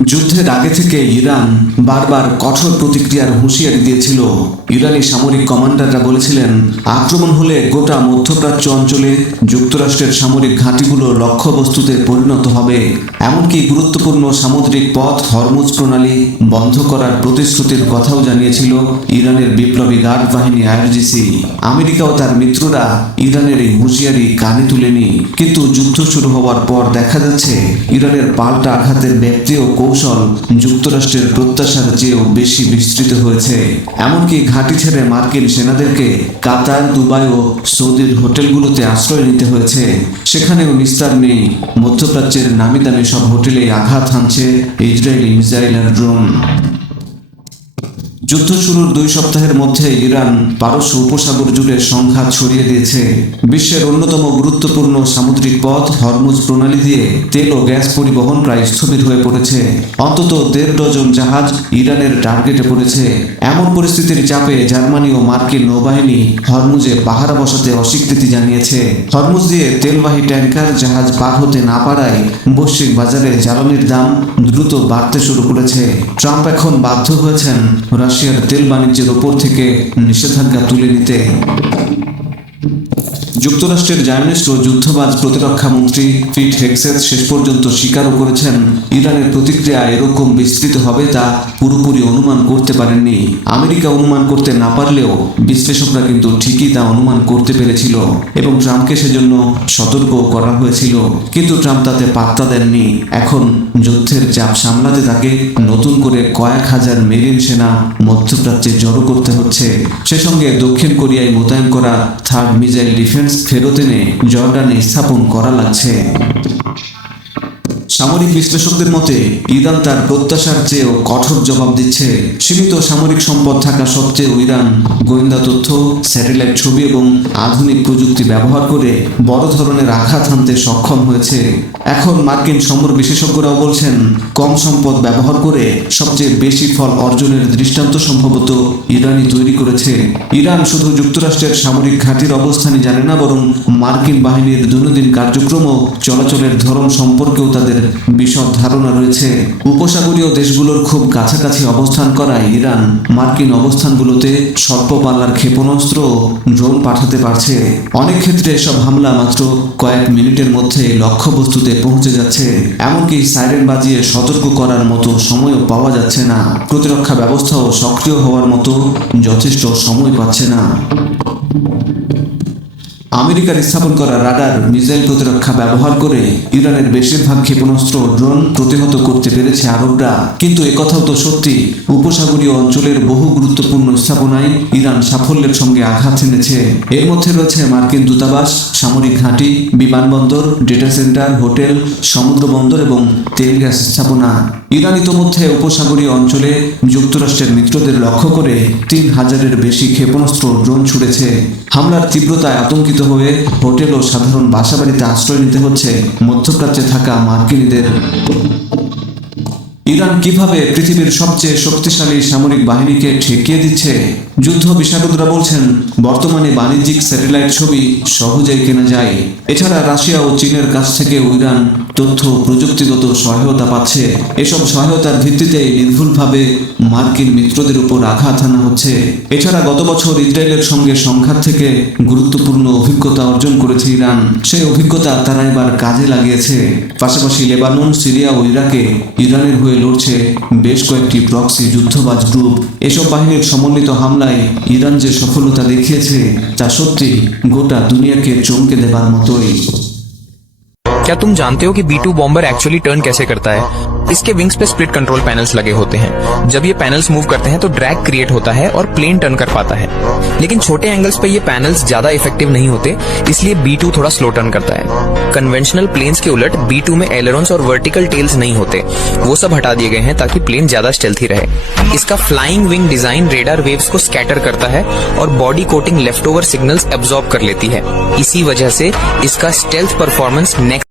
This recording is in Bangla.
যুদ্ধের আগে থেকে ইরান বারবার কঠোর প্রতিক্রিয়ার হুঁশিয়ারি দিয়েছিল। ইরানি সামরিক কমান্ডাররা বলেছিলেন, আক্রমণ হলে গোটা মধ্যপ্রাচ্য অঞ্চলে যুক্তরাষ্ট্রের সামরিক ঘাঁটিগুলো লক্ষ্যবস্তুতে পরিণত হবে। এমনকি গুরুত্বপূর্ণ সামুদ্রিক পথ হরমুজ প্রণালী বন্ধ করার প্রতিশ্রুতির কথাও জানিয়েছিল ইরানের বিপ্লবী গার্ড বাহিনী আইআরজিসি। আমেরিকা ও তার মিত্ররা ইরানের এই হুঁশিয়ারি কানে তুলেনি। কিন্তু যুদ্ধ শুরু হওয়ার পর দেখা যাচ্ছে ইরানের পাল্টা আঘাতের ব্যাপ্তি ও কৌশল যুক্তরাষ্ট্রের প্রত্যাশার চেয়েও বেশি বিস্তৃত হয়েছে। এমনকি ঘাঁটি ছেড়ে মার্কিন সেনাদেরকে কাতার, দুবাই ও সৌদির হোটেলগুলোতে আশ্রয় নিতে হয়েছে। সেখানেও নিস্তার নেই। মধ্যপ্রাচ্যের নামি দামি সব হোটেলে আঘাত হানছে ইসরায়েলি মিসাইল আর ড্রোন। যুদ্ধ শুরুর 2 সপ্তাহের মধ্যে ইরান পারস্য উপসাগর জুড়ে সংঘাত ছড়িয়ে দিয়েছে। বিশ্বের অন্যতম গুরুত্বপূর্ণ সামুদ্রিক পথ হরমুজ প্রণালী দিয়ে তেল ও গ্যাস পরিবহন প্রায় স্থবির হয়ে পড়েছে। অন্তত 1.5 ডজন জাহাজ ইরানের টার্গেটে পড়েছে। এমন পরিস্থিতির চাপে জার্মানি ও মার্কিন নৌবাহিনী হরমুজে পাহারা বসাতে অস্বীকৃতি জানিয়েছে। হরমুজ দিয়ে তেলবাহী ট্যাঙ্কার জাহাজ পার হতে না পারায় বৈশ্বিক বাজারে জ্বালানির দাম দ্রুত বাড়তে শুরু করেছে। ট্রাম্প এখন বাধ্য হয়েছেন রাশিয়ার তেল বাণিজ্যের ওপর থেকে নিষেধাজ্ঞা তুলে নিতে। যুক্তরাষ্ট্রের জায়নিস্ট ও যুদ্ধবাজ প্রতিরক্ষা মন্ত্রী পিট হেগসেথ শেষ পর্যন্ত স্বীকারও করেছেন, ইরানের প্রতিক্রিয়া এরকম বিস্তৃত হবে তা পুরোপুরি অনুমান করতে পারেননি। আমেরিকা অনুমান করতে না পারলেও বিশ্লেষকরা কিন্তু ঠিকই তা অনুমান করতে পেরেছিল এবং ট্রাম্পকে সেজন্য সতর্ক করা হয়েছিল। কিন্তু ট্রাম্প তাতে পাত্তা দেননি। এখন যুদ্ধের চাপ সামলাতে তাকে নতুন করে কয়েক হাজার মেরিন সেনা মধ্যপ্রাচ্যে জড়ো করতে হচ্ছে। সে সঙ্গে দক্ষিণ কোরিয়ায় মোতায়েন করা থার্ড মিসাইল ডিফেন্স ফেরত এনে জর্ডানে স্থাপন করা লাগছে। সামরিক বিশ্লেষকদের মতে ইরান তার প্রত্যাশার চেয়েও কঠোর জবাব দিচ্ছে। সীমিত সামরিক সম্পদ থাকা সত্ত্বেও ইরান গোয়েন্দা তথ্য, স্যাটেলাইট ছবি এবং আধুনিক প্রযুক্তি ব্যবহার করে বড় ধরনের আঘাত হানতে সক্ষম হয়েছে। এখন মার্কিন সমর বিশেষজ্ঞরাও বলছেন, কম সম্পদ ব্যবহার করে সবচেয়ে বেশি ফল অর্জনের দৃষ্টান্ত সম্ভবত ইরানই তৈরি করেছে। ইরান শুধু যুক্তরাষ্ট্রের সামরিক ঘাঁটির অবস্থানই জানে না, বরং মার্কিন বাহিনীর দৈনন্দিন কার্যক্রম ও চলাচলের ধরন সম্পর্কেও তাদের বিশদ ধারণা রয়েছে। উপসাগরীয় দেশগুলোর খুব কাছাকাছি অবস্থান করায় ইরান মার্কিন অবস্থানগুলোতে স্বল্প পাল্লার ক্ষেপণাস্ত্র ও ড্রোন পাঠাতে পারছে। অনেক ক্ষেত্রে এসব হামলা মাত্র কয়েক মিনিটের মধ্যে লক্ষ্যবস্তুতে পৌঁছে যাচ্ছে। এমনকি সাইরেন বাজিয়ে সতর্ক করার মতো সময়ও পাওয়া যাচ্ছে না। প্রতিরক্ষা ব্যবস্থাও সক্রিয় হওয়ার মতো যথেষ্ট সময় পাচ্ছে না। আমেরিকার স্থাপন করা রাডার মিসাইল প্রতিরক্ষা ব্যবহার করে ইরানের বেশিরভাগ ক্ষেপণাস্ত্র ড্রোন প্রতিহত করতে পেরেছে আরবরা। কিন্তু একথাও তো সত্যি, উপসাগরীয় অঞ্চলের বহু গুরুত্বপূর্ণ স্থাপনায় ইরান সাফল্যের সঙ্গে আঘাত এনেছে। এর মধ্যে রয়েছে মার্কিন দূতাবাস, সামরিক ঘাঁটি, বিমানবন্দর, ডেটা সেন্টার, হোটেল, সমুদ্র বন্দর এবং তেল গ্যাস স্থাপনা। ইরান ইতোমধ্যে উপসাগরীয় অঞ্চলে যুক্তরাষ্ট্রের মিত্রদের লক্ষ্য করে 3000-এর বেশি ক্ষেপণাস্ত্র ড্রোন ছুড়েছে। হামলার তীব্রতায় আতঙ্কিত হয়ে হোটেল ও সাধারণ বাসাবাড়িতে আশ্রয় নিতে হচ্ছে মধ্যপ্রাচ্যে থাকা মার্কিনীদের। ইরান কিভাবে পৃথিবীর সবচেয়ে শক্তিশালী সামরিক বাহিনীকে ঠেকিয়ে দিচ্ছে? যুদ্ধ বিশারদরা বলছেন, বর্তমানে বাণিজ্যিক স্যাটেলাইট ছবি সহজেই কেনা যায়। এছাড়া রাশিয়া ও চীনের কাছ থেকে ইরান তথ্য প্রযুক্তিগত সহায়তা পাচ্ছে। এসব সহায়তার ভিত্তিতে নির্ভুলভাবে মার্কিন মিত্রদের উপর আঘাত আনা হচ্ছে। এছাড়া গত বছর ইসরায়েলের সঙ্গে সংঘাত থেকে গুরুত্বপূর্ণ অভিজ্ঞতা অর্জন করেছে ইরান। সেই অভিজ্ঞতা তারা এবার কাজে লাগিয়েছে। পাশাপাশি লেবানন, সিরিয়া ও ইরাকে ইরানের হয়ে লড়ছে বেশ কয়েকটি প্রক্সি যুদ্ধবাজ গ্রুপ। এসব বাহিনীর সমন্বিত হামলায় ইরান যে সফলতা দেখিয়েছে তা সত্যি গোটা দুনিয়াকে চমকে দেবার মতোই। क्या तुम जानते हो कि B2 बॉम्बर एक्चुअली टर्न कैसे करता है? इसके विंग्स पे स्प्लिट कंट्रोल पैनल्स लगे होते हैं। जब ये पैनल्स मूव करते हैं तो ड्रैग क्रिएट होता है और प्लेन टर्न कर पाता है। लेकिन छोटे एंगल्स पे ये पैनल्स ज्यादा इफेक्टिव नहीं होते, इसलिए B2 थोड़ा स्लो टर्न करता है। कन्वेंशनल प्लेन्स के उलट B2 में एलरॉन्स और वर्टिकल टेल्स नहीं होते, वो सब हटा दिए गए हैं ताकि प्लेन ज्यादा स्टेल्थी रहे। इसका flying wing design radar waves को स्कैटर करता है और body coating left over signals absorb कर लेती है। इसी वजह से इसका स्टेल्थ परफॉर्मेंस नेक्स्ट